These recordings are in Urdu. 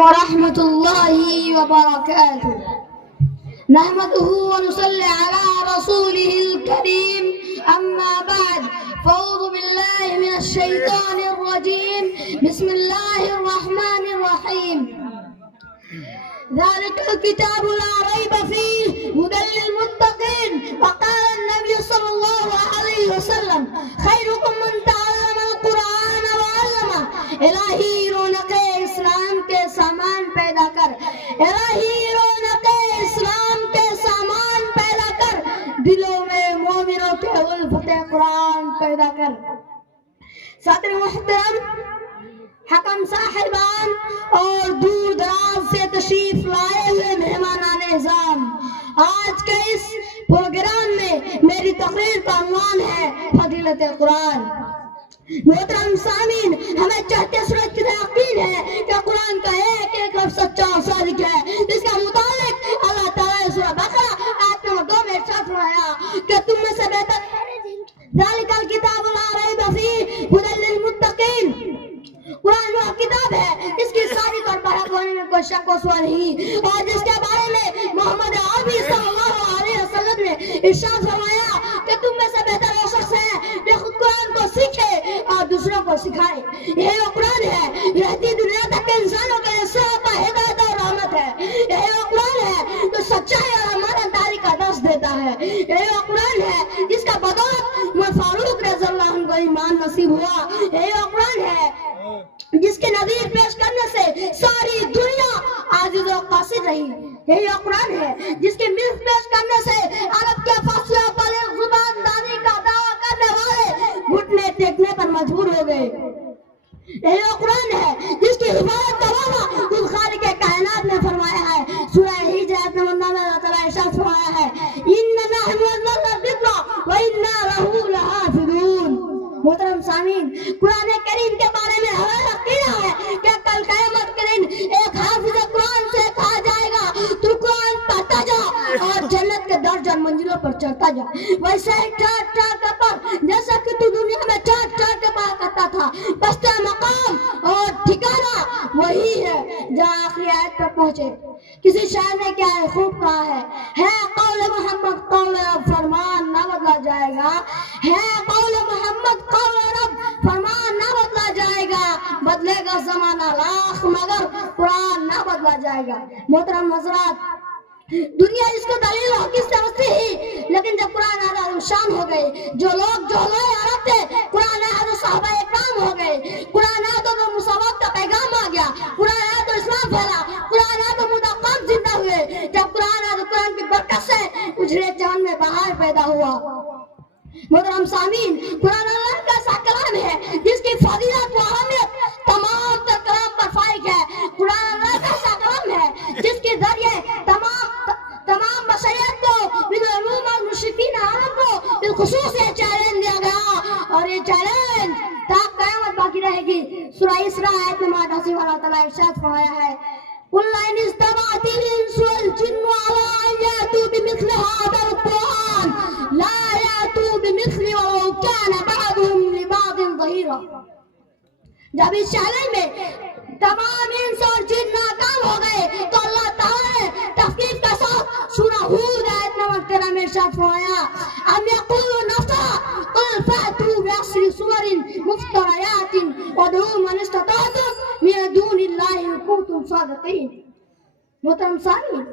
ورحمة الله وبركاته. نحمده ونصلي على رسوله الكريم. أما بعد، فأعوذ بالله من الشيطان الرجيم. بسم الله الرحمن الرحيم. ذلك الكتاب لا ريب فيه هدى للمتقين. وقال النبي صلى الله عليه وسلم: خيركم من تعلم القرآن وعلمه. الہی رونق اسلام کے سامان پیدا کر، الہی رونق اسلام کے سامان پیدا کر، دلوں میں مومنوں کے الفت قرآن پیدا کر۔ صدر محترم، حکم صاحبان اور دور دراز سے تشریف لائے ہوئے مہمانان اعظام، آج کے اس پروگرام میں میری تقریر کا عنوان ہے فضیلت قرآن۔ محترم سامعین، ہمیں چہتے سورج کی یقین ہے کہ قرآن کا ایک ایک لفظ سچا اور صادق ہے، جس کا متعلق اللہ تعالیٰ نے سورہ بقرہ آیت نمبر 2 میں ارشاد فرمایا کہ تم میں سے بہتر ذالک الکتاب لا ریب فیہ ھدی للمتقین۔ قرآن وہ کتاب ہے جس کی صادق اور برحق ہونے میں کوئی شک و شبہ نہیں، اور جس کے بارے میں محمد عربی صلی اللہ علیہ وسلم نے ارشاد فرمایا کہ تم میں سے بہتر وہ شخص ہے جو خود قرآن کو سیکھے اور دوسروں کو سکھائے۔ یہ وہ قرآن ہے رہتی دنیا تک کے انسانوں کے لیے صحت، ہدایت اور رحمت ہے۔ یہ وہ قرآن ہے جو سچائی اور امانت داری کا درس دیتا ہے۔ یہ وہ قرآن ہے جس کا بدولت عمر فاروق رضی اللہ عنہ کو ایمان نصیب ہوا۔ یہ وہ قرآن ہے جس کے نظیر پیش کرنے سے ساری دنیا عاجز و قاصر رہی۔ یہی وہ قرآن ہے جس کے ملک پیش کرنے سے عرب کے فصیح بالغ زبان دانی کا دعویٰ کرنے والے گھٹنے ٹیکنے پر مجبور ہو گئے۔ یہی وہ قرآن ہے جس کی حفاظت کا وعدہ خود خالق کائنات نے فرمایا ہے۔ سورہ ہجر آیت نمبر 9 میں اللہ تعالیٰ ارشاد فرمایا ہے: اِنَّا نَحْنُ نَزَّلْنَا الذِّکْرَ وَإِنَّا لَهُ لَحَافِظُونَ۔ محترم سامعین، قرآن کریم کے بارے میں ہمیں عقیدہ ہے کہ کل قیامت کے دن ایک حافظ قرآن سے کہا جائے گا تو قرآن پڑھتا جا اور جنت کے درجہ منزلوں پر چڑھتا جا، ویسے ہی ٹھہر ٹھہر کے پڑھ جیسا کہ تو دنیا میں ٹھہر ٹھہر کے پڑھا کرتا تھا۔ بستا مقام اور ٹھکانہ وہی ہے جہاں آخری آیت پر پہنچے۔ کسی شاعر نے کیا خوب کہا ہے قول محمد قول رب فرمان نہ بدلا جائے گا، ہے قول محمد قول رب فرمان نہ بدلا جائے گا، بدلے گا زمانہ لاکھ مگر قرآن نہ بدلا جائے گا۔ محترم حضرات، دنیا اس کو دلیل و حقیق سمجھتی ہی، لیکن جب قرآن آدھا شان ہو گئے، جو لوگ عرب تھے قرآن آدھا صحابہ اکرام ہو گئے، قرآن آدھا تو مساوات کا پیغام آ گیا، قرآن آدھا تو اسلام پھیلا، قرآن آدھا مدقات زندہ ہوئے۔ جب قرآن آدھا قرآن کی برکت سے اجڑے چمن میں بہار پیدا ہوا۔ محترم سامعین، قرآن اللہ کا ایسا کلام ہے جس کی فضیلت و اہمیت تمام تر کلام پر فائق ہے۔ قرآن اللہ کا ایسا کلام ہے جس کے ذریعے تمام بشریت کو بالعموم اور مشرکین عرب کو بالخصوص یہ چیلنج دیا گیا، اور یہ چیلنج تا قیامت باقی رہے گی۔ سورہ اسراء آیت نمبر 88 میں اللہ تعالیٰ ارشاد فرمایا ہے: قُلْ إِنِ اجْتَمَعَتِ الْإِنسُ وَالْجِنُّ عَلَىٰ أَن يَأْتُوا بِمِثْلِ هَٰذَا الْقُرْآنِ لَا يَأْتُوا بِمِثْلِهِ وَلَوْ كَانَ بَعْضُهُمْ لِبَعْضٍ ظَهِيرًا۔ جب اس چیلنج میں تمام انس اور جن ناکام ہو گئے تو اللہ تعالیٰ نے تخفیف کے ساتھ سورہ ہود آیت نمبر 13 میں ارشاد فرمایا: أَمْ يَقُولُونَ افْتَرَىٰ قُلْ فَأْتُوا بِعَشْرِ سُوَرٍ مُفْتَرَيَاتٍ وَادْعُوا مَنِ اسْتَطَعْتُم مِّن دُونِ اللَّهِ إِن كُنتُمْ صَادِقِينَ۔ محترم سامعین،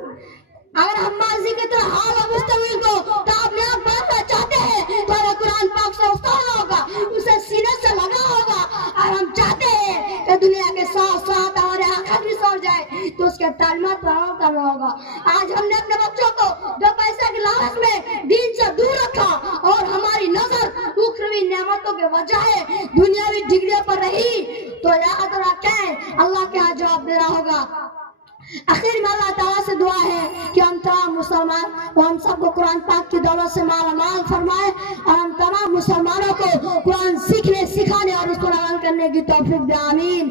اگر ہم ماضی کی طرح حال و مستقبل کو تابنیاب بنانا چاہتے ہیں تو ہمیں قرآن پاک سے اترنا ہوگا، اسے سینے سے لگا ہوگا، اور ہم چاہتے ہیں کہ دنیا کے ساتھ ساتھ ہمارے آخرت بھی سور جائے تو اس کے تعلیمات پر عمل کرنا ہوگا۔ آج ہم نے اپنے بچوں کو دو پیسے کی لالچ میں دین سے دور رکھا اور ہماری نظر اخروی نعمتوں کے بجائے دنیاوی ڈگریوں پر رہی، تو یاد رکھیں اللہ کے ہاں جواب دینا ہوگا۔ آخر میں اللہ تعالیٰ سے دعا ہے کہ ہم تمام مسلمان ہم سب کو قرآن پاک کی دولت سے مالا مال فرمائے، اور ہم تمام مسلمانوں کو قرآن سیکھنے، سکھانے اور اس پر عمل کرنے کی توفیق دے۔ آمین۔